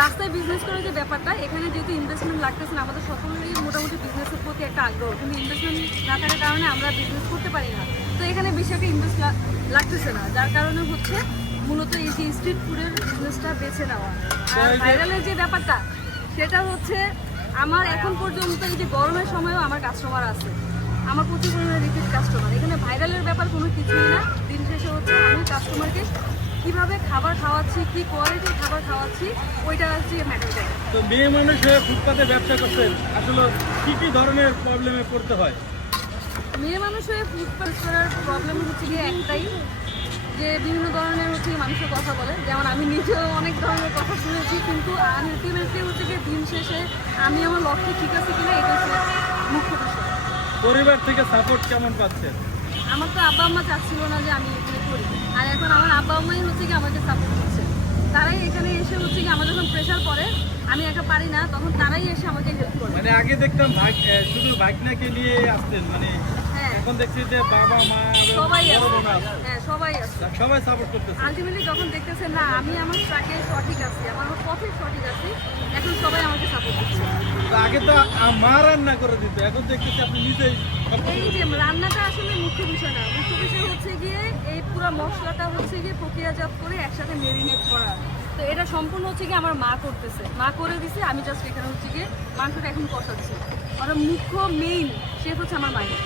রাস্তায় বিজনেস করার যে ব্যাপারটা এখানে যেহেতু ইনভেস্টমেন্ট লাগতেছে না আমাদের সকলেরই মোটামুটি বিজনেসের প্রতি একটা আগ্রহ। কিন্তু ইনভেস্টমেন্ট না থাকার কারণে আমরা বিজনেস করতে পারি না। তো এখানে বেশি একটা ইনভেস্ট লাগতেছে না। যার কারণে হচ্ছে মূলত এই যে স্ট্রিট ফুডের বিজনেসটা বেছে নেওয়া। আর ভাইরালের যে ব্যাপারটা সেটা হচ্ছে আমার এখন পর্যন্ত এই যে গরমের সময়ও আমার কাস্টমার আছে। আমার প্রচুর পরিমাণে রিপিট কাস্টমার এখানে ভাইরালের ব্যাপার কোনো কিছুই না। দিন শেষে হচ্ছে আমি কাস্টমারকে কীভাবে খাবার খাওয়াচ্ছি কি কোয়ালিটির খাবার খাওয়াচ্ছি ওইটা হচ্ছে ম্যাটার করে। তো মেয়ে মানুষ হয়ে ফুটপাতে ব্যবসা করছেন আসলে কি কি ধরনের প্রবলেমে পড়তে হয়? মেয়ে মানুষ হয়ে ফুড পাস করার প্রবলেম হচ্ছে গিয়ে একটাই যে বিভিন্ন ধরনের হচ্ছে মানুষের কথা বলে। যেমন আমি নিজেও অনেক ধরনের কথা শুনেছি কিন্তু আলটিমেটলি হচ্ছে গিয়ে দিন শেষে আমি আমার লক্ষ্যে ঠিক আছে কিনা এটা হচ্ছে মুখ্য বিষয়। পরিবার থেকে সাপোর্ট কেমন পাচ্ছেন? আমার তো আব্বা আম্মা চাচ্ছিল না যে আমি এখানে করি। আর এখন আমার আব্বা আম্মাই হচ্ছে কি আমাকে সাপোর্ট করছে। তারাই এখানে এসে হচ্ছে কি আমার যখন প্রেশার পড়ে আমি একা পারি না তখন তারাই এসে আমাকে হেল্প করে। মানে আগে দেখতাম ভাগ শুধু ভাগনাকে নিয়ে আসতেন মানে হ্যাঁ। এখন দেখছি যে বাবা মা সবাই। হ্যাঁ সবাই সবাই সাপোর্ট করতেছে। আলটিমেটলি যখন দেখতেছে না আমি আমার ট্রাকে সঠিক আছি আমার পথে সঠিক আছি এখন সবাই আমাকে সাপোর্ট করছে। তো আগে তো মা রান্না করে দিত এখন দেখতেছি আপনি নিজেই এই যে মুখ্য বিষয় হচ্ছে গিয়ে, এই পুরো মশলাটা হচ্ছে গিয়ে প্রক্রিয়াজাত করে একসাথে মেরিনেট করা। তো এটা সম্পূর্ণ হচ্ছে গিয়ে আমার মা করতেছে। মা করে দিছে, আমি জাস্ট এখানে হচ্ছে গিয়ে মাংসটা এখন কষাচ্ছি। আর মুখ্য মেইন সে হচ্ছে আমার মায়ের।